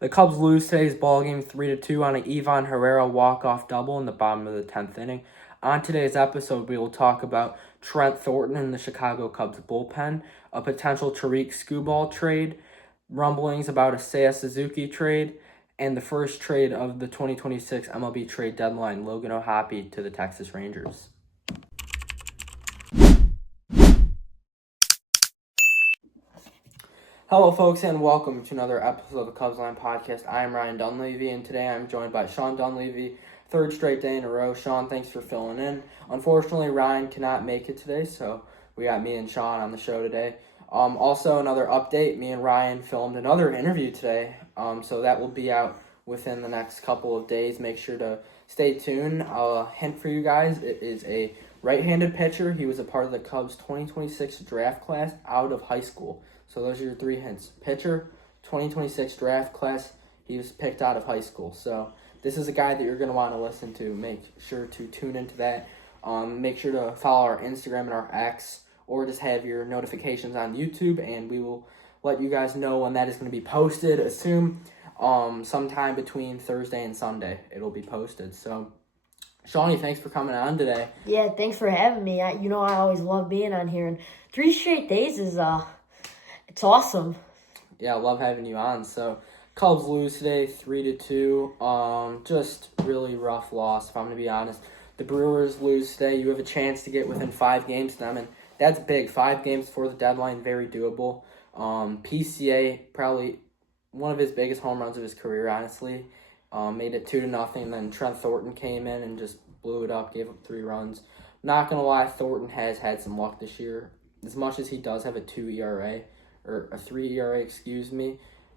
The Cubs lose today's ballgame 3-2 on an Ivan Herrera walk-off double in the bottom of the 10th inning. On today's episode, we will talk about Trent Thornton in the Chicago Cubs bullpen, a potential Tarik Skubal trade, rumblings about a Seiya Suzuki trade, and the first trade of the 2026 MLB trade deadline, Logan O'Hoppe to the Texas Rangers. Hello, folks, and welcome to another episode of the Cubs Line Podcast. I am Ryan Dunleavy, and today I'm joined by Sean Dunleavy, third straight day in a row. Sean, thanks for filling in. Unfortunately, Ryan cannot make it today, so we got me and Sean on the show today. Also, another update, me and Ryan filmed another interview today, so that will be out within the next couple of days. Make sure to stay tuned. Hint for you guys, it is a right-handed pitcher. He was a part of the Cubs 2026 draft class out of high school. So those are your three hints. Pitcher, 2026 draft class, he was picked out of high school. So this is a guy that you're going to want to listen to. Make sure to tune into that. Make sure to follow our Instagram and our X, or just have your notifications on YouTube, and we will let you guys know when that is going to be posted. Assume sometime between Thursday and Sunday it'll be posted. So, Shawnee, thanks for coming on today. Yeah, thanks for having me. I always love being on here, and 3 straight days is it's awesome. Yeah, I love having you on. So, Cubs lose today, 3-2. Just really rough loss, if I'm going to be honest. The Brewers lose today. You have a chance to get within 5 games to them, and that's big. 5 games before the deadline, very doable. PCA, probably one of his biggest home runs of his career, honestly. Made it 2-0. Then Trent Thornton came in and just blew it up, gave up 3 runs. Not going to lie, Thornton has had some luck this year. As much as he does have a 2 ERA, or a 3 ERA,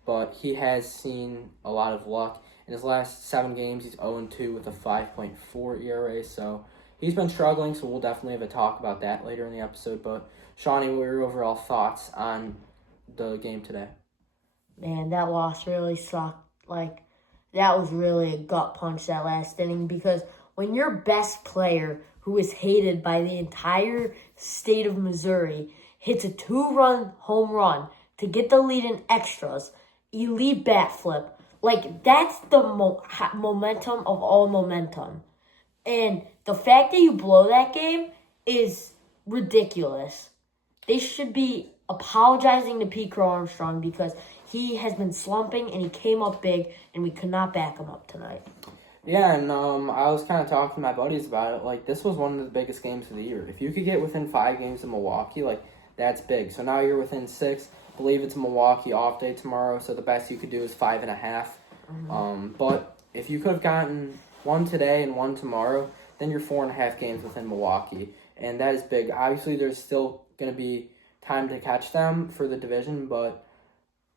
but he has seen a lot of luck. In his last 7 games, he's 0-2 with a 5.4 ERA, so he's been struggling, so we'll definitely have a talk about that later in the episode. But, Shawnee, what are your overall thoughts on the game today? Man, that loss really sucked. That was really a gut punch, that last inning, because when your best player, who is hated by the entire state of Missouri, hits a 2-run home run to get the lead in extras, elite bat flip. That's the momentum of all momentum. And the fact that you blow that game is ridiculous. They should be apologizing to Pete Crow Armstrong because he has been slumping and he came up big and we could not back him up tonight. Yeah, and I was kind of talking to my buddies about it. This was one of the biggest games of the year. If you could get within 5 games of Milwaukee, that's big. So now you're within 6. I believe it's a Milwaukee off day tomorrow, so the best you could do is 5.5. Mm-hmm. But if you could have gotten 1 today and 1 tomorrow, then you're 4.5 games within Milwaukee, and that is big. Obviously, there's still going to be time to catch them for the division, but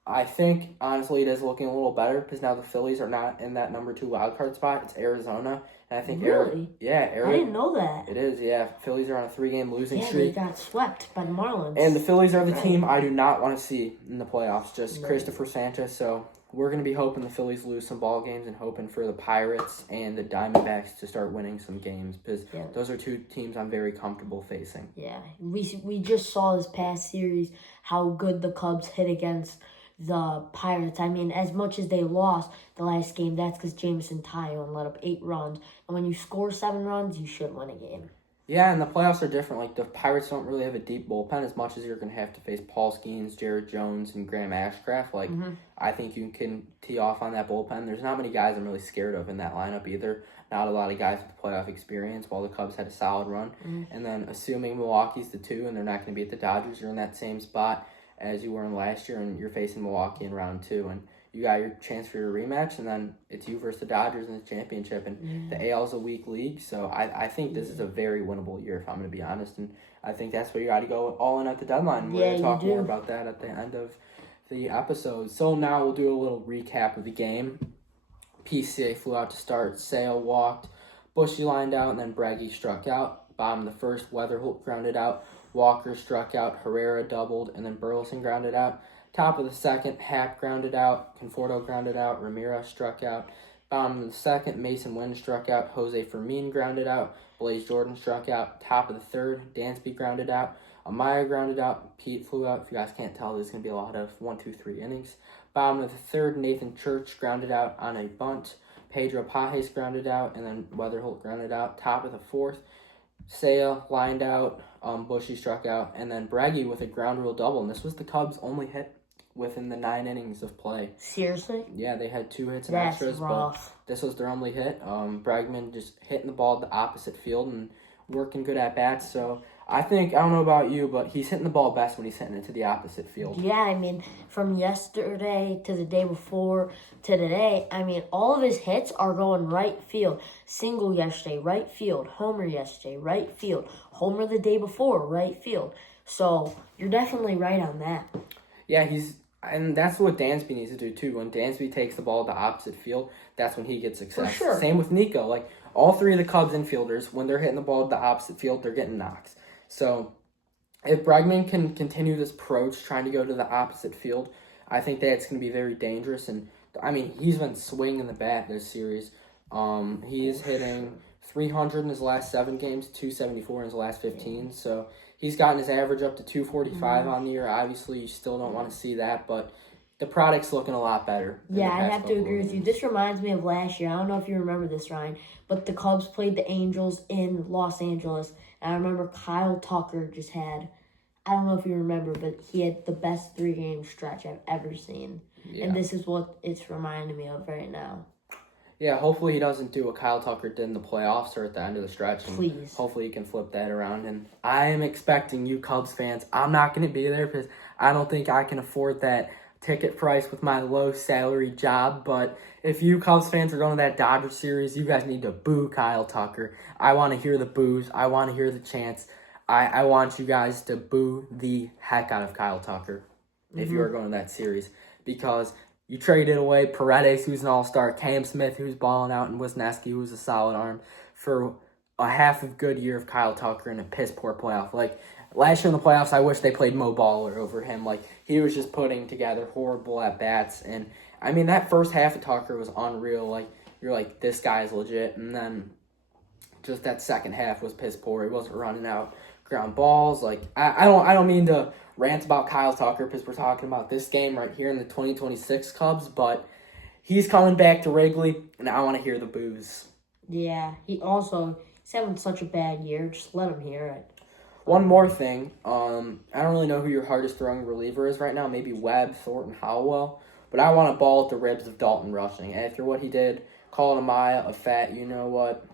I think, honestly, it is looking a little better because now the Phillies are not in that number 2 wildcard spot. It's Arizona. And I think really? I didn't know that. It is, yeah. Phillies are on a 3-game losing streak. They got swept by the Marlins. And the Phillies are the team I do not want to see in the playoffs, just Christopher Sanchez. So we're going to be hoping the Phillies lose some ball games and hoping for the Pirates and the Diamondbacks to start winning some games because those are 2 teams I'm very comfortable facing. Yeah, we just saw this past series how good the Cubs hit against the Pirates. I mean, as much as they lost the last game, that's because Jameson Taillon let up 8 runs. And when you score 7 runs, you should win a game. Yeah, and the playoffs are different. The Pirates don't really have a deep bullpen as much as you're going to have to face Paul Skeens, Jared Jones, and Graham Ashcraft. I think you can tee off on that bullpen. There's not many guys I'm really scared of in that lineup either. Not a lot of guys with playoff experience, while the Cubs had a solid run. And then assuming Milwaukee's the 2 and they're not going to beat the Dodgers, you're in that same spot as you were in last year, and you're facing Milwaukee in round 2, and you got your chance for your rematch, and then it's you versus the Dodgers in the championship, and the AL is a weak league, so I think this is a very winnable year, if I'm going to be honest, and I think that's where you got to go all in at the deadline. We're going to talk more about that at the end of the episode. So now we'll do a little recap of the game. PCA flew out to start, Sale walked, Bushy lined out, and then Braggy struck out. Bottom of the first, Weatherholt grounded out, Walker struck out, Herrera doubled, and then Burleson grounded out. Top of the second, Happ grounded out, Conforto grounded out, Ramirez struck out. Bottom of the second, Mason Wynn struck out, Jose Fermin grounded out, Blaze Jordan struck out. Top of the third, Dansby grounded out, Amaya grounded out, Pete flew out. If you guys can't tell, there's going to be a lot of 1, 2, 3 innings. Bottom of the third, Nathan Church grounded out on a bunt. Pedro Pajes grounded out, and then Weatherholt grounded out. Top of the fourth, Seiya lined out, Bushy struck out, and then Breggy with a ground rule double. And this was the Cubs' only hit within the 9 innings of play. Seriously? Yeah, they had 2 hits and That's extras, rough. but this was their only hit. Bregman just hitting the ball at the opposite field and working good at bats. So I don't know about you, but he's hitting the ball best when he's hitting it to the opposite field. Yeah, I mean, from yesterday to the day before to today, I mean, all of his hits are going right field. Single yesterday, right field. Homer yesterday, right field. Homer the day before, right field. So you're definitely right on that. Yeah, and that's what Dansby needs to do too. When Dansby takes the ball to the opposite field, that's when he gets success. For sure. Same with Nico. Like, all 3 of the Cubs infielders, when they're hitting the ball to the opposite field, they're getting knocks. So if Bregman can continue this approach, trying to go to the opposite field, I think that's going to be very dangerous. And, I mean, he's been swinging the bat this series. He is hitting 300 in his last 7 games, 274 in his last 15. So he's gotten his average up to 245 on the year. Obviously, you still don't want to see that, but the product's looking a lot better. Yeah, I have to agree with you. This reminds me of last year. I don't know if you remember this, Ryan, but the Cubs played the Angels in Los Angeles. And I remember Kyle Tucker just had, I don't know if you remember, but he had the best 3-game stretch I've ever seen. Yeah. And this is what it's reminding me of right now. Yeah, hopefully he doesn't do what Kyle Tucker did in the playoffs or at the end of the stretch. And please. Hopefully he can flip that around. And I am expecting you Cubs fans, I'm not going to be there because I don't think I can afford that ticket price with my low salary job. But if you Cubs fans are going to that Dodger series, you guys need to boo Kyle Tucker. I want to hear the boos. I want to hear the chants. I want you guys to boo the heck out of Kyle Tucker if you are going to that series, because you traded away Paredes, who's an all-star, Cam Smith, who's balling out, and Wisniewski, who's a solid arm, for a half of good year of Kyle Tucker in a piss-poor playoff. Like, last year in the playoffs, I wish they played Mo Baller over him. Like, he was just putting together horrible at-bats. And, I mean, that first half of Tucker was unreal. Like, you're like, this guy's legit. And then just that second half was piss-poor. He wasn't running out ground balls. Like, I don't mean to rant about Kyle Tucker because we're talking about this game right here in the 2026 Cubs, but he's coming back to Wrigley, and I want to hear the boos. Yeah, he's having such a bad year. Just let him hear it. One more thing. I don't really know who your hardest throwing reliever is right now. Maybe Webb, Thornton, Howell. But I want a ball at the ribs of Dalton Rushing. After what he did, calling Amaya a fat you-know-what.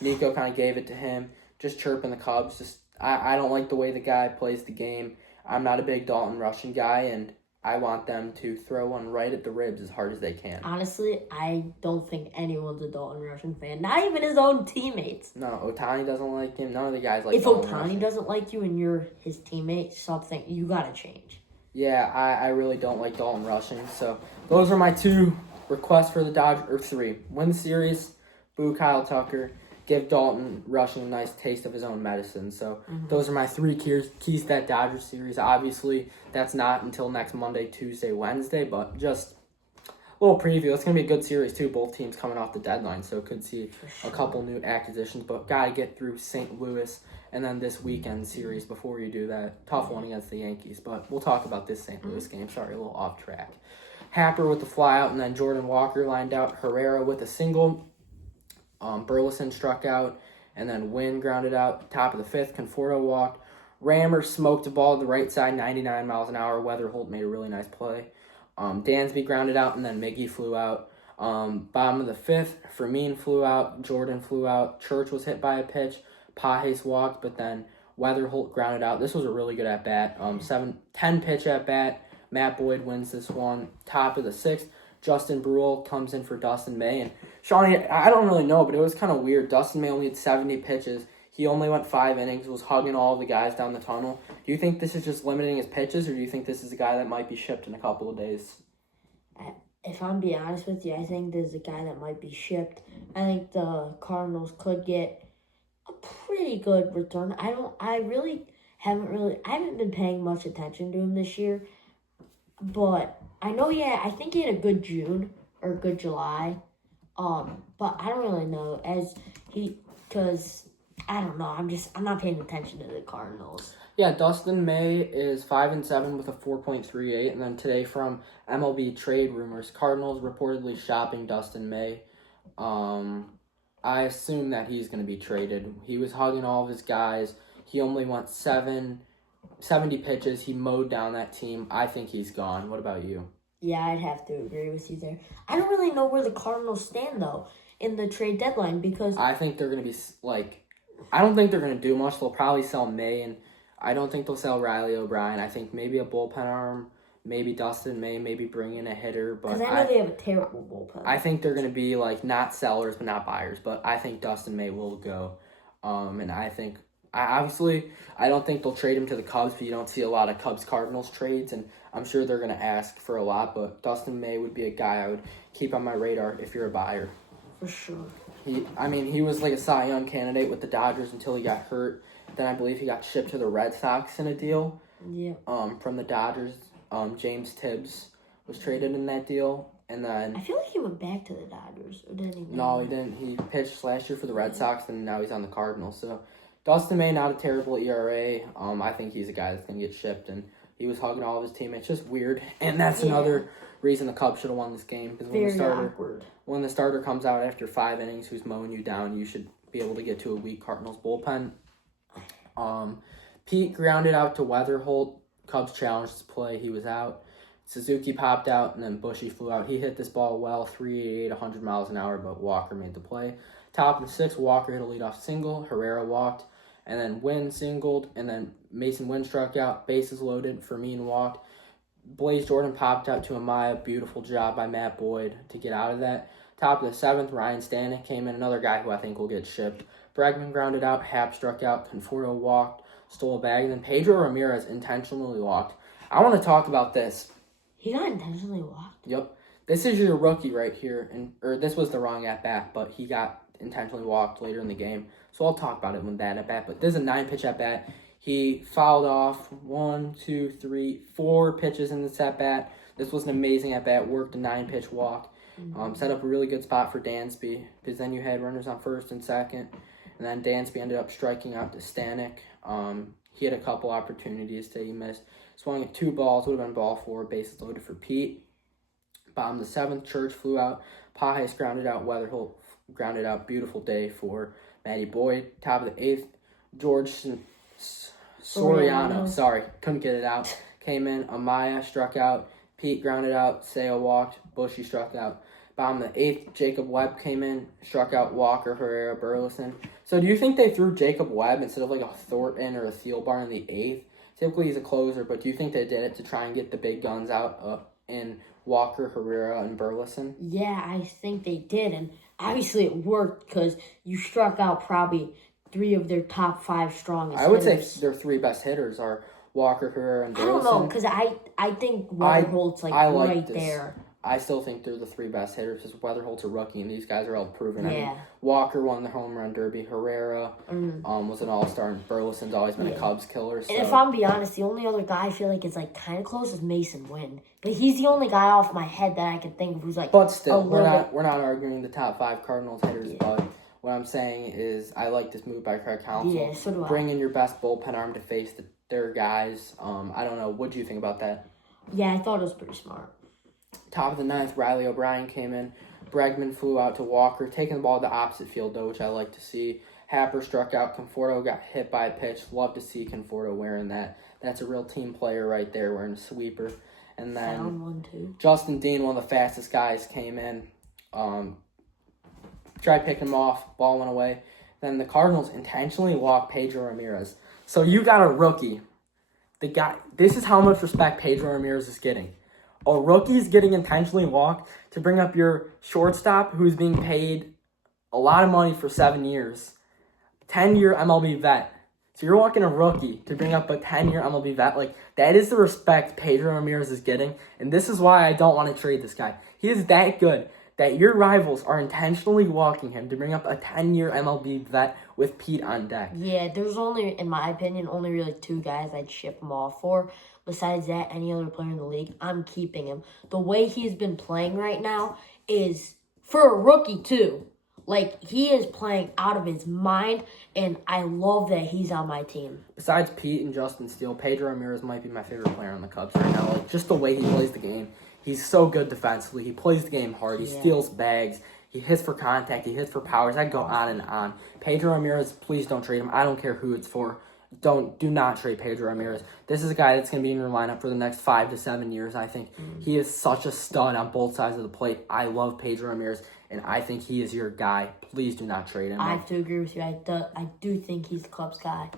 Nico kind of gave it to him. Just chirping the Cubs. I don't like the way the guy plays the game. I'm not a big Dalton Rushing guy, and I want them to throw one right at the ribs as hard as they can. Honestly, I don't think anyone's a Dalton Rushing fan. Not even his own teammates. No, Ohtani doesn't like him. None of the guys like If Dalton Ohtani Rushing. doesn't like you and you're his teammate, something, you got to change. Yeah, I really don't like Dalton Rushing. So those are my 2 requests for the Dodgers, or 3. Win the series, boo Kyle Tucker, give Dalton Rushing a nice taste of his own medicine. So those are my 3 keys to that Dodgers series. Obviously, that's not until next Monday, Tuesday, Wednesday, but just a little preview. It's going to be a good series, too. Both teams coming off the deadline, so could see a couple new acquisitions, but got to get through St. Louis and then this weekend series before you do that tough one against the Yankees. But we'll talk about this St. Louis game. Sorry, a little off track. Happer with the flyout, and then Jordan Walker lined out. Herrera with a single. Burleson struck out, and then Wynn grounded out. Top of the 5th, Conforto walked. Rammer smoked the ball to the right side, 99 miles an hour. Weatherholt made a really nice play. Dansby grounded out, and then Miggy flew out. Bottom of the 5th, Fermin flew out. Jordan flew out. Church was hit by a pitch. Pajes walked, but then Weatherholt grounded out. This was a really good at-bat. 10 pitch at-bat. Matt Boyd wins this one. Top of the 6th, Justin Brule comes in for Dustin May. And Shawnee, I don't really know, but it was kind of weird. Dustin May only had 70 pitches. He only went 5 innings, was hugging all the guys down the tunnel. Do you think this is just limiting his pitches, or do you think this is a guy that might be shipped in a couple of days? If I'm being honest with you, I think there's a guy that might be shipped. I think the Cardinals could get a pretty good return. I haven't been paying much attention to him this year, but I know, I think he had a good June or a good July. But I don't really know because I don't know. I'm not paying attention to the Cardinals. Yeah, Dustin May is 5-7 with a 4.38, and then today from MLB trade rumors, Cardinals reportedly shopping Dustin May. I assume that he's going to be traded. He was hugging all of his guys. He only went 70 pitches. He mowed down that team. I think he's gone. What about you? Yeah, I'd have to agree with you there. I don't really know where the Cardinals stand, though, in the trade deadline because... I think they're going to be, I don't think they're going to do much. They'll probably sell May, and I don't think they'll sell Riley O'Brien. I think maybe a bullpen arm, maybe Dustin May, maybe bring in a hitter. Because I know they have a terrible bullpen. I think they're going to be, not sellers but not buyers, but I think Dustin May will go. And I think... I don't think they'll trade him to the Cubs, but you don't see a lot of Cubs-Cardinals trades, and I'm sure they're going to ask for a lot, but Dustin May would be a guy I would keep on my radar if you're a buyer. For sure. He was like a Cy Young candidate with the Dodgers until he got hurt. Then I believe he got shipped to the Red Sox in a deal. Yeah. From the Dodgers. James Tibbs was traded in that deal, and then... I feel like he went back to the Dodgers, or didn't he? No, he didn't. He pitched last year for the Red Sox, and now he's on the Cardinals, so... Dustin May, not a terrible ERA. I think he's a guy that's going to get shipped, and he was hugging all of his teammates. Just weird, and that's another reason the Cubs should have won this game. Because when the starter comes out after 5 innings who's mowing you down, you should be able to get to a weak Cardinals bullpen. Pete grounded out to Weatherholt. Cubs challenged his play. He was out. Suzuki popped out, and then Bushy flew out. He hit this ball well, 388, 100 miles an hour, but Walker made the play. Top of the 6th, Walker hit a leadoff single. Herrera walked. And then Wynn singled, and then Mason Wynn struck out, bases loaded, Fermin walked. Blaze Jordan popped out to Amaya, beautiful job by Matt Boyd to get out of that. Top of the 7th, Ryan Stanek came in, another guy who I think will get shipped. Bregman grounded out, Happ struck out, Conforto walked, stole a bag, and then Pedro Ramirez intentionally walked. I want to talk about this. He got intentionally walked? Yep. This is your rookie right here, or this was the wrong at-bat, but he got intentionally walked later in the game. So I'll talk about it when that at-bat. But this is a 9-pitch at-bat. He fouled off 1, 2, 3, 4 pitches in this at-bat. This was an amazing at-bat. Worked a 9-pitch walk. Set up a really good spot for Dansby. Because then you had runners on first and second. And then Dansby ended up striking out to Stanek. He had a couple opportunities that he missed. Swung at 2 balls. Would have been ball 4. Bases loaded for Pete. Bottom of the 7th, Church flew out. Pajes grounded out. Weatherholt grounded out. Beautiful day for Matty Boyd. Top of the 8th, George Soriano. Couldn't get it out. Came in. Amaya struck out. Pete grounded out. Sale walked. Bushy struck out. Bottom of the 8th, Jacob Webb came in. Struck out Walker, Herrera, Burleson. So do you think they threw Jacob Webb instead of like a Thornton or a Thielbar in the 8th? Typically he's a closer, but do you think they did it to try and get the big guns out in Walker, Herrera, and Burleson? Yeah, I think they did, and obviously it worked because you struck out probably 3 of their top 5 strongest I would hitters. say their 3 best hitters are Walker, Herrera, and Burleson. I don't know, because I think Weatherholt's right there. I still think they're the 3 best hitters because Weatherholt's a rookie, and these guys are all proven. Yeah. I mean, Walker won the home run derby. Herrera was an all-star, and Burleson's always been a Cubs killer. So. And if I'm being honest, the only other guy I feel like is kind of close is Mason Wynn. But he's the only guy off my head that I can think of who's But still, we're not arguing the top 5 Cardinals hitters, but what I'm saying is I like this move by Craig Counsell. Yeah, so do I. Bring in your best bullpen arm to face their guys. I don't know. What do you think about that? Yeah, I thought it was pretty smart. Top of the 9th, Riley O'Brien came in. Bregman flew out to Walker, taking the ball to the opposite field, though, which I like to see. Happer struck out. Conforto got hit by a pitch. Love to see Conforto wearing that. That's a real team player right there, wearing a sweeper. And then Found one, too. Justin Dean, one of the fastest guys, came in. Tried picking him off. Ball went away. Then the Cardinals intentionally walked Pedro Ramirez. So you got a rookie. This is how much respect Pedro Ramirez is getting. A rookie's getting intentionally walked to bring up your shortstop who's being paid a lot of money for 7 years. 10-year MLB vet. So you're walking a rookie to bring up a 10-year MLB vet. That is the respect Pedro Ramirez is getting. And this is why I don't want to trade this guy. He is that good that your rivals are intentionally walking him to bring up a 10-year MLB vet with Pete on deck. Yeah, there's only, in my opinion, only really 2 guys I'd ship him off for. Besides that, any other player in the league, I'm keeping him. The way he's been playing right now is, for a rookie too, Like, he is playing out of his mind, and I love that he's on my team. Besides Pete and Justin Steele, Pedro Ramirez might be my favorite player on the Cubs right now. Like, just the way he plays the game. He's so good defensively. He plays the game hard. He steals bags. He hits for contact. He hits for powers. I go on and on. Pedro Ramirez, please don't trade him. I don't care who it's for. Do not trade Pedro Ramirez. This is a guy that's going to be in your lineup for the next 5 to 7 years, I think. He is such a stud on both sides of the plate. I love Pedro Ramirez, and I think he is your guy. Please do not trade him. I have to agree with you. I do think he's the Cubs guy.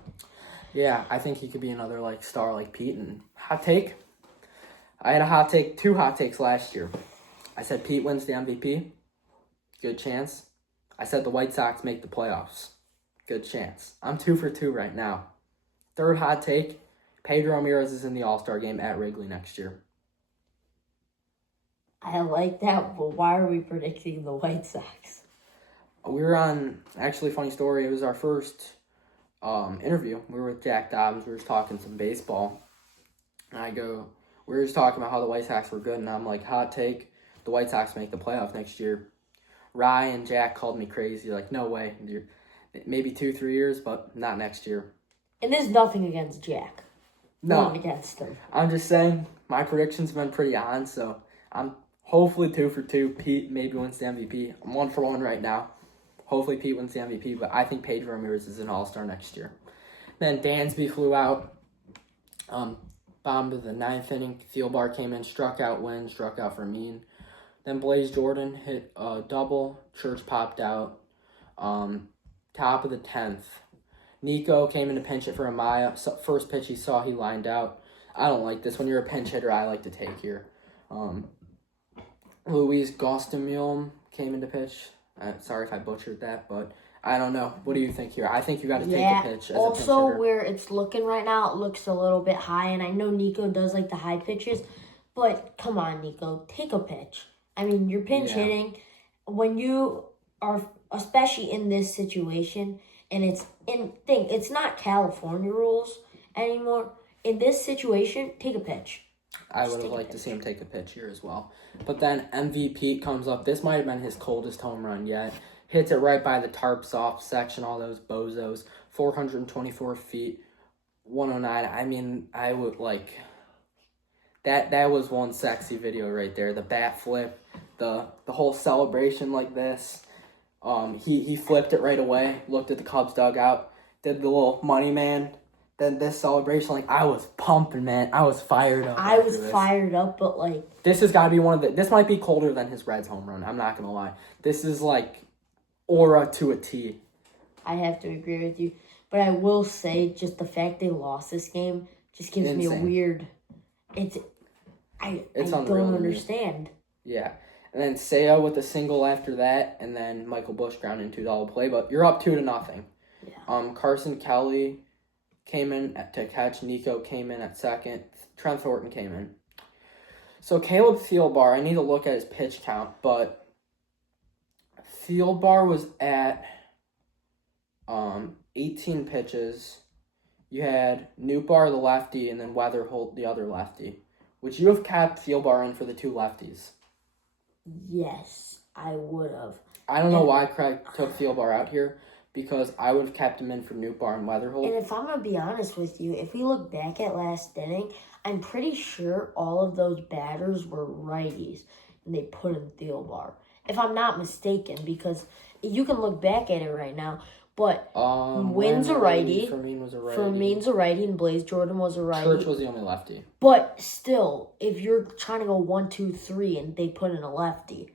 Yeah, I think he could be another like star like Pete. And hot take, I had a hot take, 2 hot takes last year. I said Pete wins the MVP. Good chance. I said the White Sox make the playoffs. Good chance. I'm 2 for 2 right now. 3rd hot take, Pedro Ramirez is in the All-Star game at Wrigley next year. I like that, but why are we predicting the White Sox? We were on, actually, funny story, it was our first interview. We were with Jack Dobbins. We were just talking some baseball. And we were just talking about how the White Sox were good, and I'm like, hot take, the White Sox make the playoffs next year. Rye and Jack called me crazy, like, no way. Maybe 2-3 years, but not next year. And there's nothing against Jack. No. Nothing against him. I'm just saying, my predictions have been pretty on, so I'm hopefully 2 for 2. Pete maybe wins the MVP. I'm 1 for 1 right now. Hopefully Pete wins the MVP, but I think Pedro Ramirez is an all-star next year. Then Dansby flew out. Bomb to the 9th inning. Thielbar came in, struck out Wynn, struck out Fermin. Then Blaze Jordan hit a double. Church popped out. Top of the 10th. Nico came in to pinch it for Amaya. First pitch he saw, he lined out. I don't like this. When you're a pinch hitter, I like to take here. Luis Gostamulm came in to pitch. Sorry if I butchered that, but I don't know. What do you think here? I think you got to take a pitch as also, a pinch hitter. where it's looking right now, it looks a little bit high, and I know Nico does like the high pitches, but come on, Nico, take a pitch. I mean, you're pinch hitting. When you are, especially in this situation, and it's not California rules anymore. In this situation, take a pitch. I would have liked to see him take a pitch here as well. But then MVP comes up. This might have been his coldest home run yet. Hits it right by the tarps off section, all those bozos. 424 feet, 109. I mean, I would like... That was one sexy video right there. The bat flip, the whole celebration like this. He flipped it right away, looked at the Cubs dugout, did the little money man. Then this celebration, like, I was pumping, man. I was fired up. I was fired up, but, like... This has got to be one of the... This might be colder than his Reds home run. I'm not going to lie. This is, like, aura to a T. I have to agree with you. But I will say, just the fact they lost this game just gives me a weird... I don't understand. Yeah. And then Seiya with a single after that, and then Michael Busch ground into double play. But you're up 2-0. Yeah. Carson Kelly came in to catch. Nico came in at second. Trent Thornton came in. So Caleb Thielbar, I need to look at his pitch count, but Thielbar was at 18 pitches. You had Newbar, the lefty, and then Weatherholt, the other lefty. Would you have kept Thielbar in for the 2 lefties? Yes, I would have. I don't know why Craig took Thielbar out here, because I would have kept him in for Newbar and Weatherholt. And if I'm going to be honest with you, if we look back at last inning, I'm pretty sure all of those batters were righties, and they put in Thielbar. If I'm not mistaken, because you can look back at it right now, but Wynn's a righty. Fermin's a righty, and Blaze Jordan was a righty. Church was the only lefty. But still, if you're trying to go 1, 2, 3, and they put in a lefty.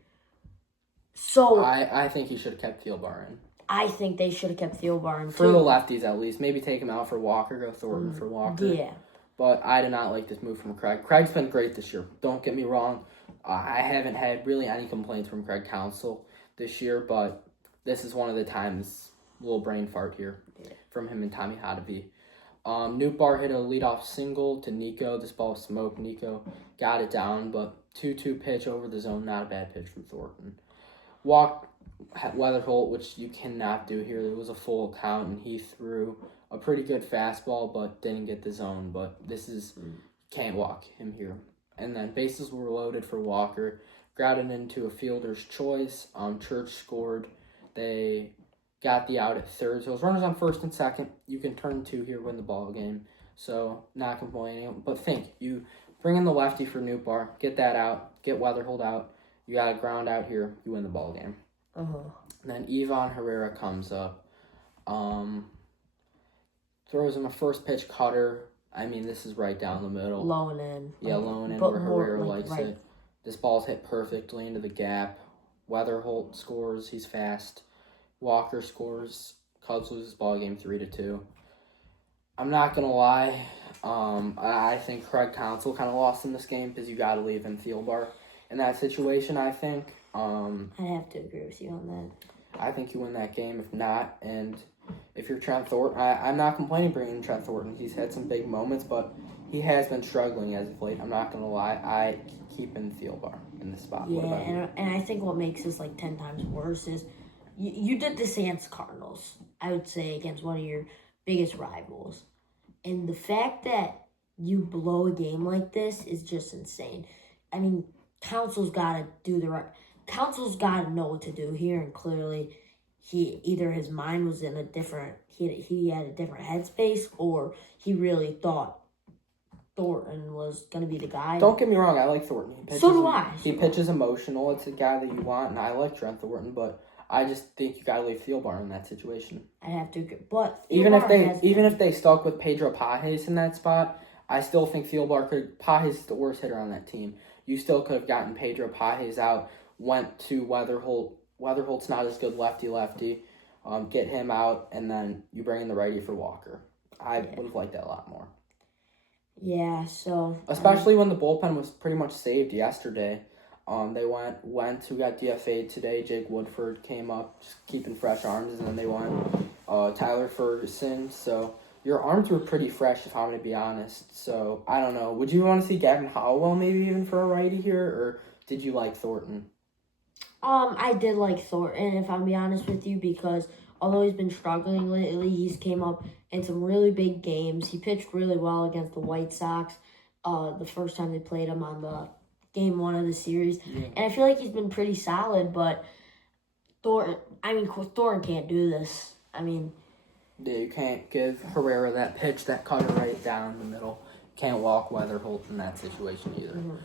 So I think he should have kept Thielbar in. I think they should have kept Thielbar in too. For the lefties, at least. Maybe take him out for Walker, go Thornton for Walker. Yeah. But I did not like this move from Craig. Craig's been great this year. Don't get me wrong. I haven't had really any complaints from Craig Counsell this year, but this is one of the times, little brain fart here from him and Tommy Hotovy. Newbar hit a leadoff single to Nico. This ball was smoke. Nico got it down, but 2-2 pitch over the zone. Not a bad pitch from Thornton. Walked Weatherholt, which you cannot do here. It was a full count, and he threw a pretty good fastball, but didn't get the zone. But this is, can't walk him here. And then bases were loaded for Walker. Grounded into a fielder's choice. Church scored They got the out at third. So it's runners on first and second. You can turn 2 here, win the ball game. So not complaining. But think, you bring in the lefty for Newbar, get that out, get Weatherhold out. You got a ground out here, you win the ball game. Uh-huh. And then Ivan Herrera comes up. Throws him a first pitch cutter. I mean, this is right down the middle. Low and in. Yeah, low and in where Herrera likes it. This ball's hit perfectly into the gap. Weatherholt scores. He's fast. Walker scores. Cubs loses ball game 3-2. I'm not going to lie. I think Craig Counsell kind of lost in this game because you got to leave him Thielbar in that situation, I think. I have to agree with you on that. I think you win that game. If not, and if you're Trent Thornton, I'm not complaining bringing in Trent Thornton. He's had some big moments, but he has been struggling as of late. I'm not going to lie. I keep in Thielbar in this spot. Yeah, and I think what makes this like 10 times worse is you did this against Cardinals, I would say, against one of your biggest rivals. And the fact that you blow a game like this is just insane. I mean, Counsell's got to do the right... Counsell's got to know what to do here, and clearly either his mind was in a different... He had a different headspace, or he really thought Thornton was going to be the guy. Don't get me wrong, I like Thornton. So do I. He pitches emotional. It's a guy that you want, and I like Trent Thornton, but I just think you got to leave Thielbar in that situation. I have to agree. But even if they stuck with Pedro Pages in that spot, I still think Thielbar could... Pages is the worst hitter on that team. You still could have gotten Pedro Pages out, went to Weatherholt. Weatherholt's not as good lefty-lefty. Get him out, and then you bring in the righty for Walker. I would have liked that a lot more. Yeah, so... Especially when the bullpen was pretty much saved yesterday. They went who got DFA'd today. Jake Woodford came up, just keeping fresh arms, and then they went Tyler Ferguson. So your arms were pretty fresh, if I'm going to be honest. So I don't know. Would you want to see Gavin Hollowell maybe even for a righty here, or did you like Thornton? I did like Thornton, if I'm be honest with you, because although he's been struggling lately, he's came up in some really big games. He pitched really well against the White Sox the first time they played him on the Game 1 of the series. Yeah. And I feel like he's been pretty solid, but Thornton can't do this. I mean... Yeah, you can't give Herrera that pitch, that cutter right down the middle. Can't walk Weatherholt in that situation either. Mm-hmm.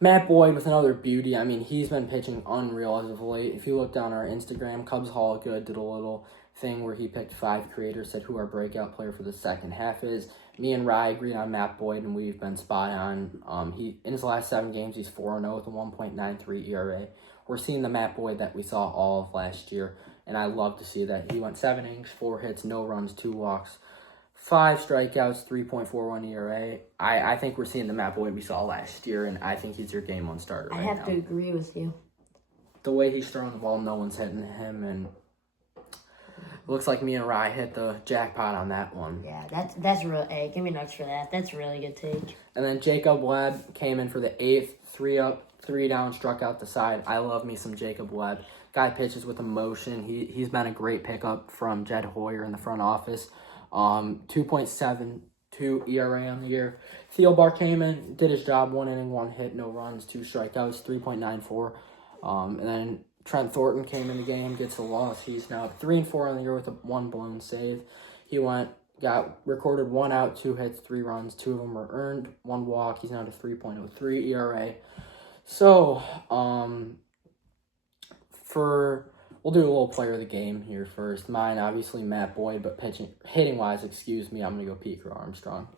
Matt Boyd with another beauty. I mean, he's been pitching unreal as of late. If you look down our Instagram, Cubs Hall Good did a little thing where he picked 5 creators, said who our breakout player for the second half is. Me and Rye agreed on Matt Boyd, and we've been spot on. He in his last 7 games, he's 4-0 with a 1.93 ERA. We're seeing the Matt Boyd that we saw all of last year, and I love to see that. He went 7 innings, 4 hits, no runs, 2 walks, 5 strikeouts, 3.41 ERA. I think we're seeing the Matt Boyd we saw last year, and I think he's your Game 1 starter right now. I have to agree with you. The way he's throwing the ball, no one's hitting him, and looks like me and Rye hit the jackpot on that one. Yeah, that's real. Hey, give me nuts for that. That's a really good take. And then Jacob Webb came in for the 8th, 3 up, 3 down, struck out the side. I love me some Jacob Webb. Guy pitches with emotion. He's been a great pickup from Jed Hoyer in the front office. 2.72 ERA on the year. Thielbar came in, did his job, 1 inning, 1 hit, no runs, 2 strikeouts, 3.94. And then Trent Thornton came in the game, gets a loss. He's now 3-4 on the year with a 1 blown save. He recorded 1 out, 2 hits, 3 runs. 2 of them were earned, 1 walk. He's now to 3.03 ERA. So, we'll do a little player of the game here first. Mine, obviously, Matt Boyd, but hitting-wise, I'm going to go Peter Armstrong.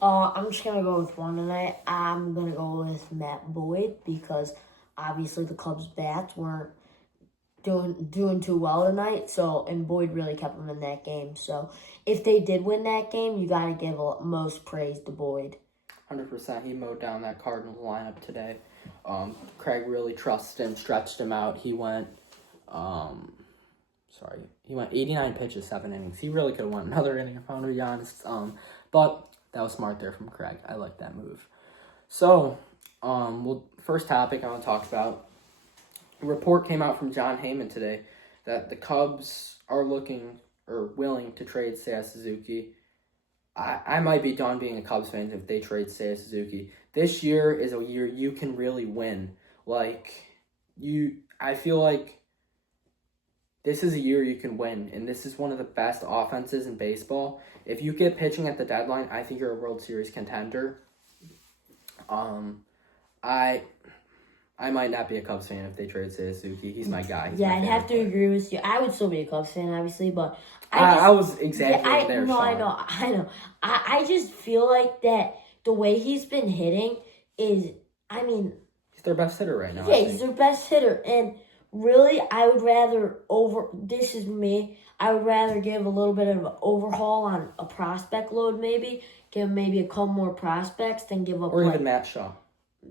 I'm just going to go with one tonight. I'm going to go with Matt Boyd because obviously the Cubs' bats weren't doing too well tonight, and Boyd really kept them in that game. So if they did win that game, you got to give most praise to Boyd. 100%. He mowed down that Cardinals lineup today. Craig really trusted him, stretched him out. He went 89 pitches, 7 innings. He really could have won another inning, if I'm going to be honest. But that was smart there from Craig. I like that move. So, first topic I want to talk about. A report came out from John Heyman today that the Cubs are willing to trade Seiya Suzuki. I might be done being a Cubs fan if they trade Seiya Suzuki. This year is a year you can really win. I feel like this is a year you can win, and this is one of the best offenses in baseball. If you get pitching at the deadline, I think you're a World Series contender. I might not be a Cubs fan if they trade Suzuki. He's my guy. Yeah, I'd have to agree with you. I would still be a Cubs fan, obviously, but I was exaggerating there, Sean. I know. I just feel like that the way he's been hitting is, he's their best hitter right now. Yeah, he's their best hitter. And really, I would rather this is me, I would rather give a little bit of an overhaul on a prospect load maybe, give maybe a couple more prospects than give up. Or even Matt Shaw.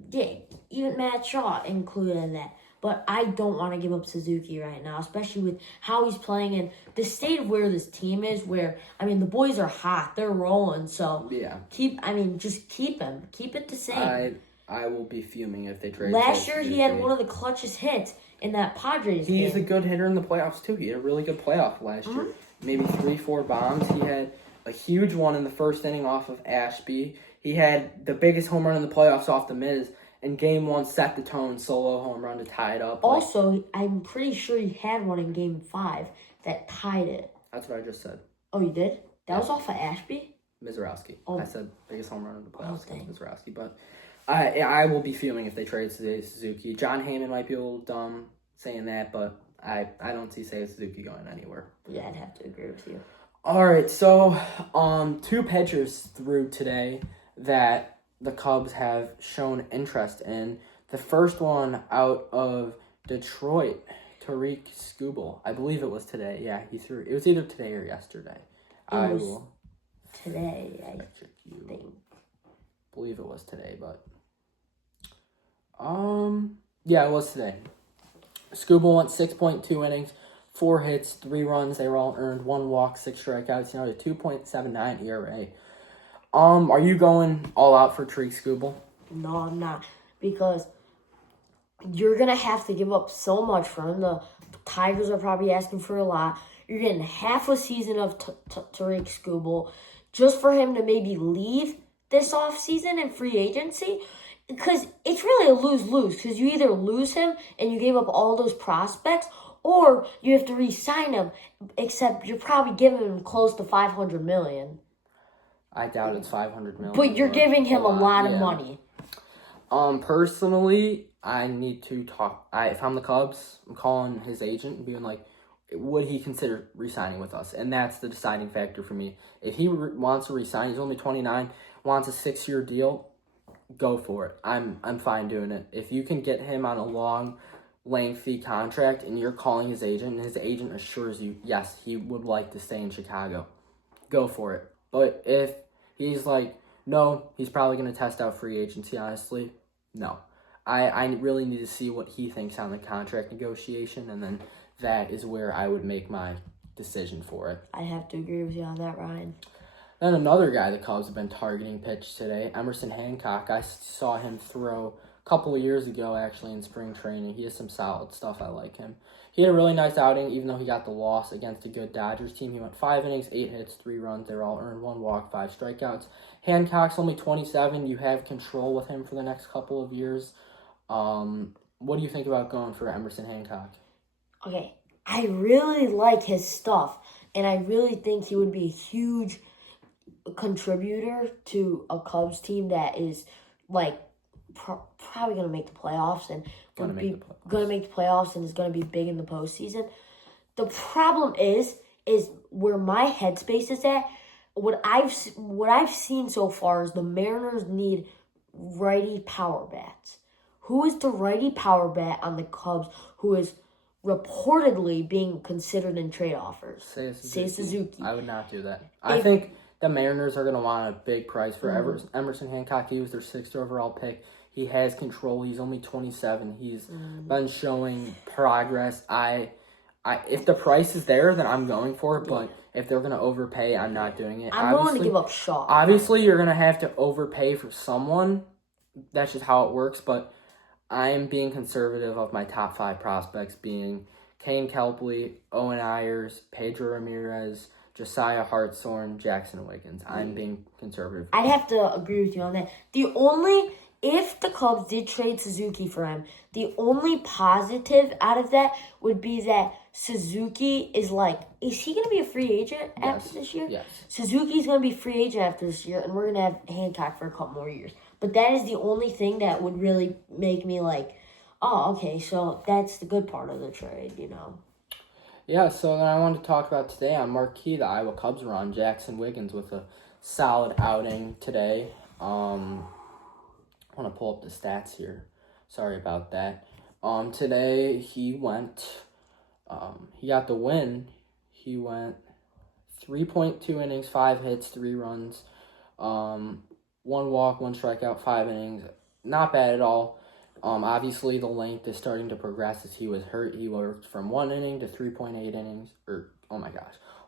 Yeah, even Matt Shaw included in that. But I don't want to give up Suzuki right now, especially with how he's playing and the state of where this team is, where, the boys are hot. They're rolling. So, yeah. Just keep him. Keep it the same. I will be fuming if they trade Last year, he had one of the clutchest hits in that Padres game. He's a good hitter in the playoffs, too. He had a really good playoff last year. Maybe 3-4 bombs. He had a huge one in the first inning off of Ashby. He had the biggest home run in the playoffs off the Miz. And Game 1 set the tone, solo home run to tie it up. Also, I'm pretty sure he had one in Game 5 that tied it. That's what I just said. Oh, you did? That was off of Ashby? Mizorowski. Oh. I said biggest home run in the playoffs against Mizorowski. But I will be fuming if they trade Suzuki. John Heyman might be a little dumb saying that, but I don't see Suzuki going anywhere. Yeah, I'd have to agree with you. All right, so 2 pitchers through today that the Cubs have shown interest in. The first one out of Detroit, Tarik Skubal. I believe it was today. Yeah, he threw. It was either today or yesterday. It was today, I think. Believe it was today, but yeah, it was today. Skubal went 6.2 innings, 4 hits, 3 runs. They were all earned, 1 walk, 6 strikeouts. A 2.79 ERA. Are you going all out for Tarik Skubal? No, I'm not. Because you're going to have to give up so much for him. The Tigers are probably asking for a lot. You're getting half a season of Tarik Skubal just for him to maybe leave this offseason in free agency. Because it's really a lose-lose. Because you either lose him and you gave up all those prospects, or you have to re-sign him, except you're probably giving him close to $500 million. I doubt it's $500 million. But you're giving him a lot of money. Personally, I need to talk. If I'm the Cubs, I'm calling his agent and being like, would he consider re-signing with us? And that's the deciding factor for me. If he wants to re-sign, he's only 29, wants a 6-year deal, go for it. I'm fine doing it. If you can get him on a long, lengthy contract and you're calling his agent and his agent assures you, yes, he would like to stay in Chicago, go for it. But if he's like, no, he's probably going to test out free agency, honestly, no. I really need to see what he thinks on the contract negotiation, and then that is where I would make my decision for it. I have to agree with you on that, Ryan. Then another guy the Cubs have been targeting pitched today, Emerson Hancock. I saw him throw a couple of years ago, actually, in spring training. He has some solid stuff. I like him. He had a really nice outing, even though he got the loss against a good Dodgers team. He went 5 innings, 8 hits, 3 runs. They were all earned, 1 walk, 5 strikeouts. Hancock's only 27. You have control with him for the next couple of years. What do you think about going for Emerson Hancock? Okay, I really like his stuff, and I really think he would be a huge contributor to a Cubs team that is, like, probably going to make the playoffs and going to make the playoffs and is going to be big in the postseason. The problem is where my headspace is at. What I've seen so far is the Mariners need righty power bats. Who is the righty power bat on the Cubs who is reportedly being considered in trade offers? Say Suzuki. I would not do that. I think the Mariners are going to want a big price for Emerson Hancock. He was their 6th overall pick. He has control. He's only 27. He's been showing progress. If the price is there, then I'm going for it. But if they're going to overpay, I'm not doing it. I'm willing to give up Shaw. Obviously, you're going to have to overpay for someone. That's just how it works. But I'm being conservative of my top 5 prospects being Kane Kelpley, Owen Ayers, Pedro Ramirez, Josiah Hartshorn, Jackson Wiggins. I'm being conservative. I'd have to agree with you on that. The only if the Cubs did trade Suzuki for him, the only positive out of that would be that Suzuki is he going to be a free agent after this year? Yes. Suzuki's going to be free agent after this year, and we're going to have Hancock for a couple more years. But that is the only thing that would really make me oh, okay, so that's the good part of the trade, Yeah, so then I wanted to talk about today on Marquee, the Iowa Cubs were on Jackson Wiggins with a solid outing today. I want to pull up the stats here. Sorry about that. Today he got the win. He went 3.2 innings, 5 hits, 3 runs, 1 walk, 1 strikeout, 5 innings. Not bad at all. Obviously the length is starting to progress as he was hurt. He worked from 1 inning to 3.8 innings,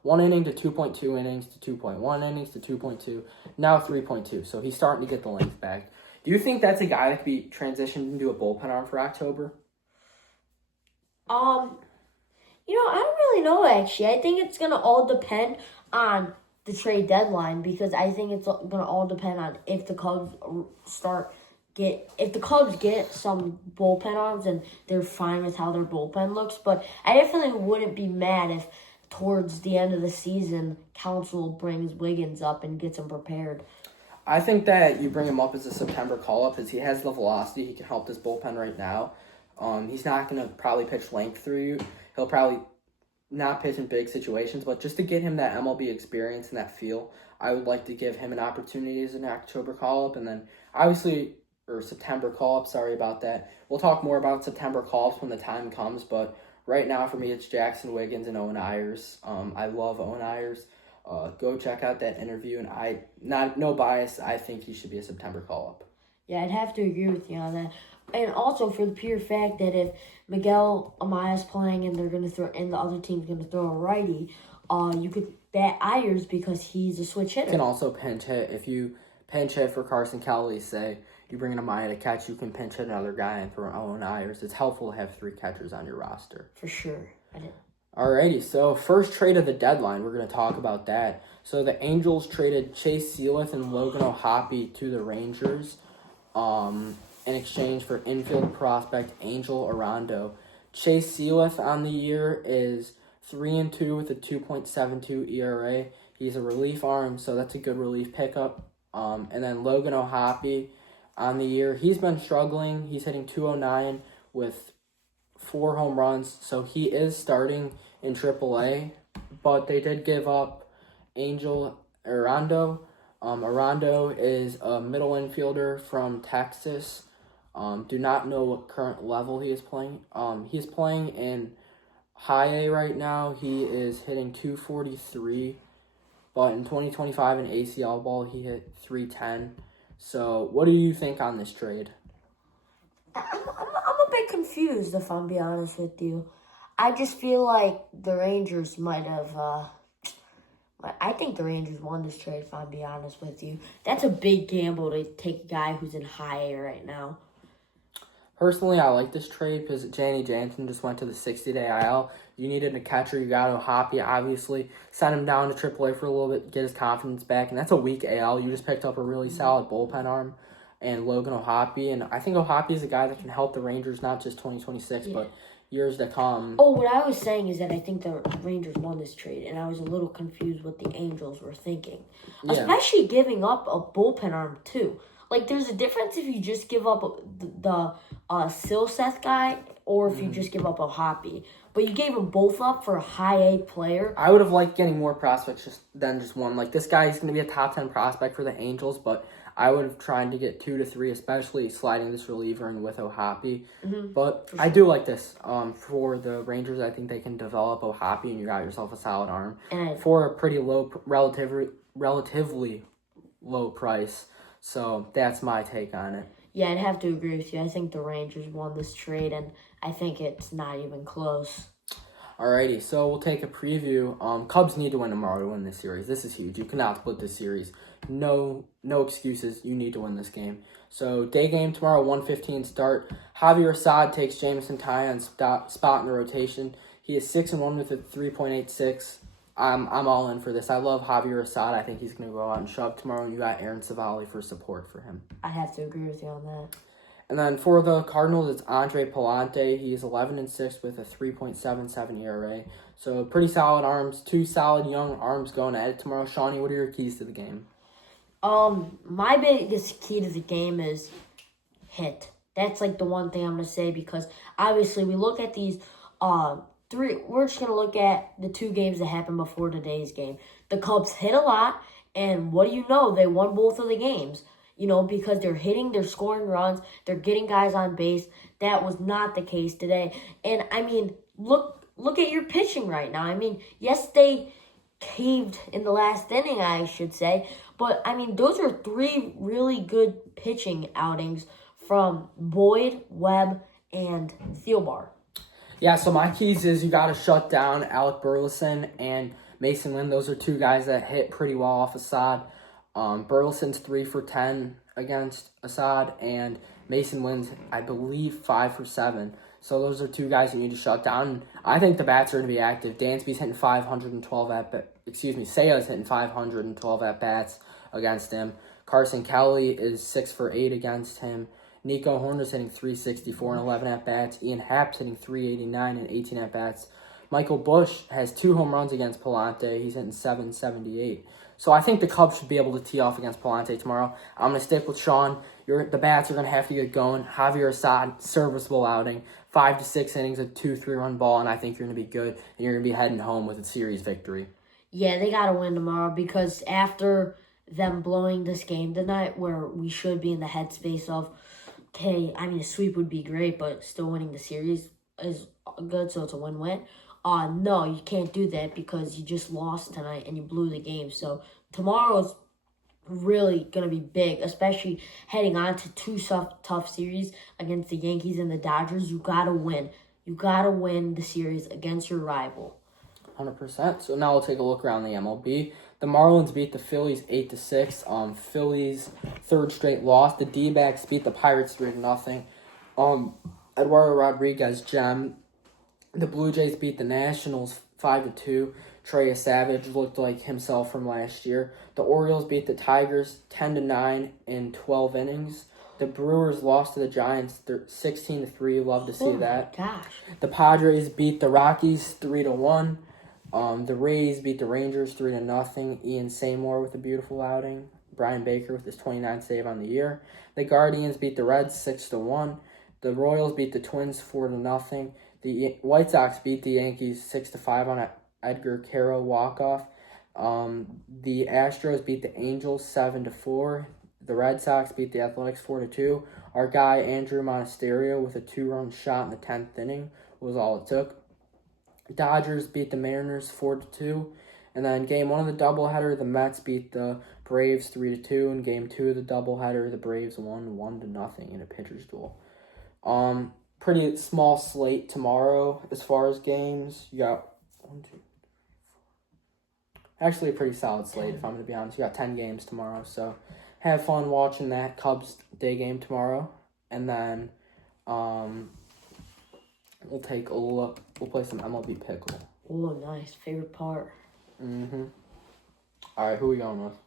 1 inning to 2.2 innings to 2.1 innings to 2.2, now 3.2. So he's starting to get the length back. Do you think that's a guy that could be transitioned into a bullpen arm for October? I don't really know, actually. I think it's going to all depend on the trade deadline because I think it's going to all depend on if the Cubs get some bullpen arms and they're fine with how their bullpen looks. But I definitely wouldn't be mad if towards the end of the season, Counsell brings Wiggins up and gets him prepared. I think that you bring him up as a September call-up because he has the velocity. He can help this bullpen right now. He's not going to probably pitch length through you. He'll probably not pitch in big situations, but just to get him that MLB experience and that feel, I would like to give him an opportunity as an October call-up. And then, or September call-up, sorry about that. We'll talk more about September call-ups when the time comes, but right now for me it's Jackson Wiggins and Owen Ayers. I love Owen Ayers. Go check out that interview, and no bias, I think he should be a September call-up. Yeah, I'd have to agree with you on that. And also for the pure fact that if Miguel Amaya's playing and the other team's gonna throw a righty, you could bat Ayers because he's a switch hitter. You can also pinch hit. If you pinch hit for Carson Kelly, say you bring in Amaya to catch, you can pinch hit another guy and throw Owen Ayers. It's helpful to have 3 catchers on your roster. For sure. I did. Alrighty, so first trade of the deadline, we're going to talk about that. So the Angels traded Chase Sealith and Logan O'Hoppe to the Rangers in exchange for infield prospect Angel Arando. Chase Sealith on the year is 3-2 with a 2.72 ERA. He's a relief arm, so that's a good relief pickup. And then Logan O'Hoppe on the year, he's been struggling. He's hitting .209 with 4 home runs, so he is starting in AAA, but they did give up Angel Arando. Arando is a middle infielder from Texas. Do not know what current level he is playing. He's playing in High A right now. He is hitting .243, but in 2025 in ACL ball, he hit .310. So, what do you think on this trade? I'm a bit confused, if I'm being honest with you. I just feel like the Rangers might have... I think the Rangers won this trade, if I'm being honest with you. That's a big gamble to take a guy who's in High A right now. Personally, I like this trade because Danny Jansen just went to the 60-day IL. You needed a catcher. You got O'Hoppe, obviously. Send him down to AAA for a little bit, get his confidence back. And that's a weak AL. You just picked up a really solid bullpen arm and Logan O'Hoppe. And I think O'Hoppe is a guy that can help the Rangers, not just 2026, but years to come. Oh, what I was saying is that I think the Rangers won this trade, and I was a little confused what the Angels were thinking. Yeah. Especially giving up a bullpen arm, too. Like, there's a difference if you just give up the Silseth guy or if you just give up a Hoppe. But you gave them both up for a High A player. I would have liked getting more prospects than just one. Like, this guy is going to be a top 10 prospect for the Angels, but I would have tried to get 2 to 3, especially sliding this reliever in with O'Hoppe. But I do like this. For the Rangers, I think they can develop O'Hoppe, and you got yourself a solid arm for a pretty low, relatively low price. So that's my take on it. Yeah, I'd have to agree with you. I think the Rangers won this trade, and I think it's not even close. Alrighty, so we'll take a preview. Cubs need to win tomorrow to win this series. This is huge. You cannot split this series. No excuses. You need to win this game. So day game tomorrow, 1:15 start. Javier Assad takes Jameson Taillon's spot in the rotation. He is 6-1 with a 3.86. I'm all in for this. I love Javier Assad. I think he's going to go out and shove tomorrow. And you got Aaron Savali for support for him. I have to agree with you on that. And then for the Cardinals, it's Andre Palante. He's 11-6 with a 3.77 ERA. So pretty solid arms. 2 solid young arms going at it tomorrow. Shawnee, what are your keys to the game? My biggest key to the game is hit. That's like the one thing I'm gonna say, because obviously we look at these three. We're just gonna look at the 2 games that happened before today's game. The Cubs hit a lot, and what do you know? They won both of the games. Because they're hitting, they're scoring runs, they're getting guys on base. That was not the case today. And I mean, look at your pitching right now. I mean, yes, they caved in the last inning, I should say, but I mean, those are 3 really good pitching outings from Boyd, Webb, and Thielbar. Yeah, so my keys is you got to shut down Alec Burleson and Mason Lynn. Those are 2 guys that hit pretty well off Assad. Burleson's 3 for 10 against Assad, and Mason Lynn's, I believe, 5 for 7. So those are 2 guys you need to shut down. I think the bats are going to be active. Dansby's hitting 512 Sea's hitting 512 at bats against him. Carson Kelly is 6 for 8 against him. Nico Horner's hitting 364 and 11 at bats. Ian Happ's hitting 389 and 18 at bats. Michael Busch has 2 home runs against Palante. He's hitting 778. So I think the Cubs should be able to tee off against Palante tomorrow. I'm going to stick with Sean. The bats are going to have to get going. Javier Assad, serviceable outing. 5 to 6 innings, a 2-3-run ball, and I think you're going to be good, and you're going to be heading home with a series victory. Yeah, they got to win tomorrow, because after them blowing this game tonight, where we should be in the headspace of, okay, I mean, a sweep would be great, but still winning the series is good, so it's a win-win. No, you can't do that, because you just lost tonight and you blew the game. So tomorrow's really going to be big, especially heading on to 2 tough series against the Yankees and the Dodgers. You got to win. You got to win the series against your rival. 100%. So now we'll take a look around the MLB. The Marlins beat the Phillies 8-6. Phillies' 3rd straight loss. The D-backs beat the Pirates 3-0. Eduardo Rodriguez gem. The Blue Jays beat the Nationals 5-2. Trey Savage looked like himself from last year. The Orioles beat the Tigers 10-9 in 12 innings. The Brewers lost to the Giants 16-3. Love to see that. Oh my gosh. The Padres beat the Rockies 3-1. The Rays beat the Rangers 3-0. Ian Seymour with a beautiful outing. Brian Baker with his 29th save on the year. The Guardians beat the Reds 6-1. The Royals beat the Twins 4-0. The White Sox beat the Yankees 6-5 on an Edgar Carroll walk-off. The Astros beat the Angels 7-4. The Red Sox beat the Athletics 4-2. Our guy Andrew Monasterio with a 2-run shot in the 10th inning was all it took. Dodgers beat the Mariners 4-2. And then game 1 of the doubleheader, the Mets beat the Braves 3-2. In game 2 of the doubleheader, the Braves won 1-0 in a pitcher's duel. Pretty small slate tomorrow as far as games. You got 1, 2, 3, 4. Actually, a pretty solid slate, if I'm going to be honest. You got 10 games tomorrow, so have fun watching that Cubs day game tomorrow. And then we'll take a look. We'll play some MLB Pickle. Oh, nice. Favorite part. All right, who are we going with?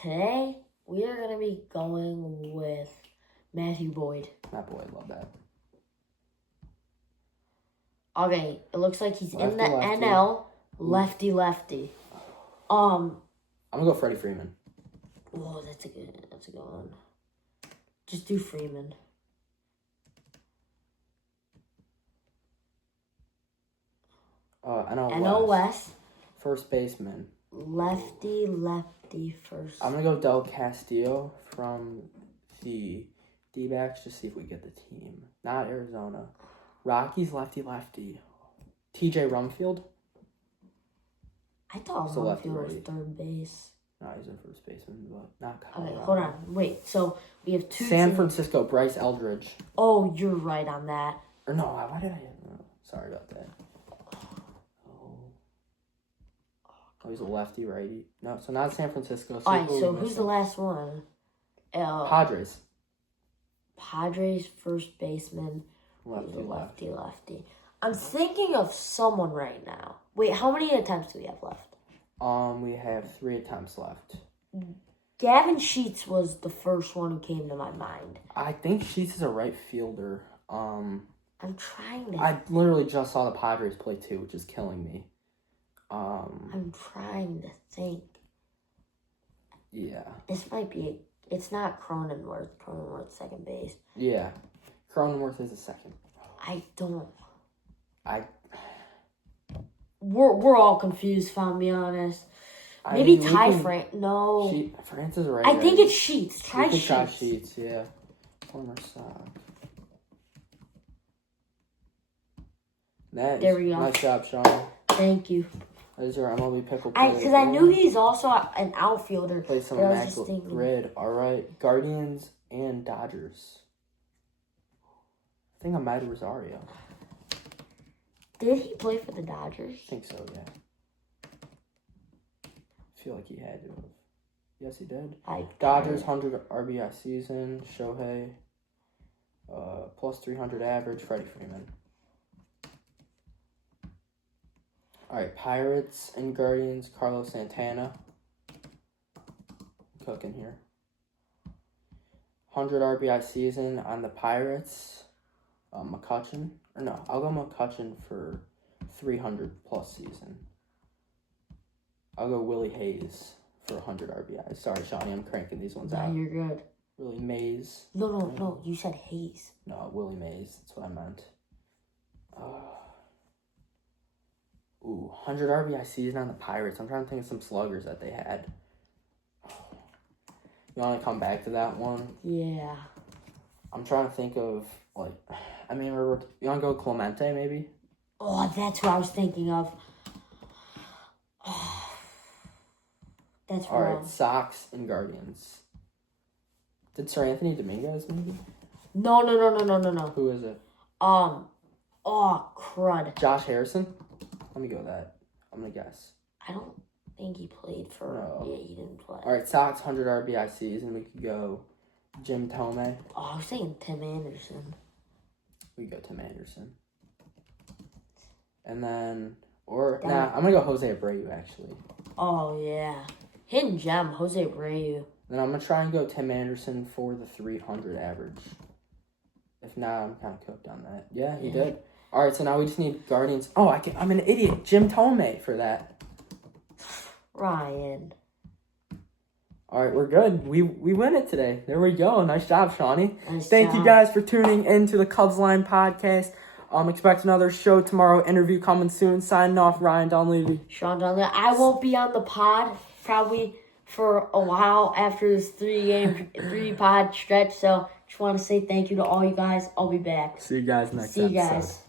Today, we are going to be going with Matthew Boyd. Matt Boyd, love that. Okay, it looks like he's Lefty, in the lefty. NL. Lefty. I'm gonna go Freddie Freeman. Oh, that's a good one. Just do Freeman. NL West. First baseman. Lefty first. I'm gonna go Del Castillo from the D-backs. Just see if we get the team. Not Arizona. Rockies lefty. TJ Rumfield. I thought So lefty, Rumfield was righty. third base. No, he's a first baseman, but not Colorado. Okay, hold on. Wait, so we have 2 San teams. Francisco, Bryce Eldridge. Oh, you're right on that. Or no, why did I? No, sorry about that. Oh, he's a lefty, righty. No, so not San Francisco. All right, so who's the last one? Padres. Padres first baseman. Lefty. Lefty. I'm thinking of someone right now. Wait, how many attempts do we have left? We have 3 attempts left. Gavin Sheets was the first one who came to my mind. I think Sheets is a right fielder. I'm trying to... I literally just saw the Padres play too, which is killing me. I'm trying to think. Yeah. This might be... It's not Cronenworth. Cronenworth's second base. Yeah. Cronenworth is a second. We're all confused, if I'm being honest. Maybe Ty No. France is right. I think it's Sheets. Try Sheets, yeah. Former Sox. Nice. There we go. Nice job, Sean. Thank you. That is your MLB pickle. Because I knew he's also an outfielder. Play some Immaculate Grid. All right. Guardians and Dodgers. I think I'm Matt Rosario. Did he play for the Dodgers? I think so, yeah. I feel like he had to have. Yes, he did. Dodgers, 100 RBI season. Shohei. Plus 300 average. Freddie Freeman. All right, Pirates and Guardians, Carlos Santana. Cooking here. 100 RBI season on the Pirates. McCutchen. Or no, I'll go McCutchen for 300 plus season. I'll go Willie Hayes for 100 RBI. Sorry, Shawnee, I'm cranking these ones out. No, you're good. Willie Mays. No, you said Hayes. No, Willie Mays. That's what I meant. 100 RBI season on the Pirates. I'm trying to think of some sluggers that they had. You want to come back to that one? Yeah. I'm trying to think of, you want to go Clemente, maybe? Oh, that's what I was thinking of. That's All wrong. right, Sox and Guardians. Did Sir Anthony Dominguez, maybe? No. Who is it? Oh, crud. Josh Harrison? Let me go with that. I'm going to guess. I don't think he played for... No. Yeah, he didn't play. All right, Sox, 100 RBI season. We could go Jim Thome. Oh, I was thinking Tim Anderson. We go Tim Anderson. And then... I'm going to go Jose Abreu, actually. Oh, yeah. Hidden gem, Jose Abreu. Then I'm going to try and go Tim Anderson for the 300 average. If not, I'm kind of cooked on that. Yeah, he did. All right, so now we just need Guardians. Oh, I'm an idiot. Jim Thome for that. Ryan. All right, we're good. We win it today. There we go. Nice job, Shawnee. Thank you guys for tuning into the Cubs Line podcast. Expect another show tomorrow. Interview coming soon. Signing off, Ryan Dunleavy. Sean Dunleavy. I won't be on the pod probably for a while after this 3-pod stretch. So just want to say thank you to all you guys. I'll be back. See you guys next episode. See you guys.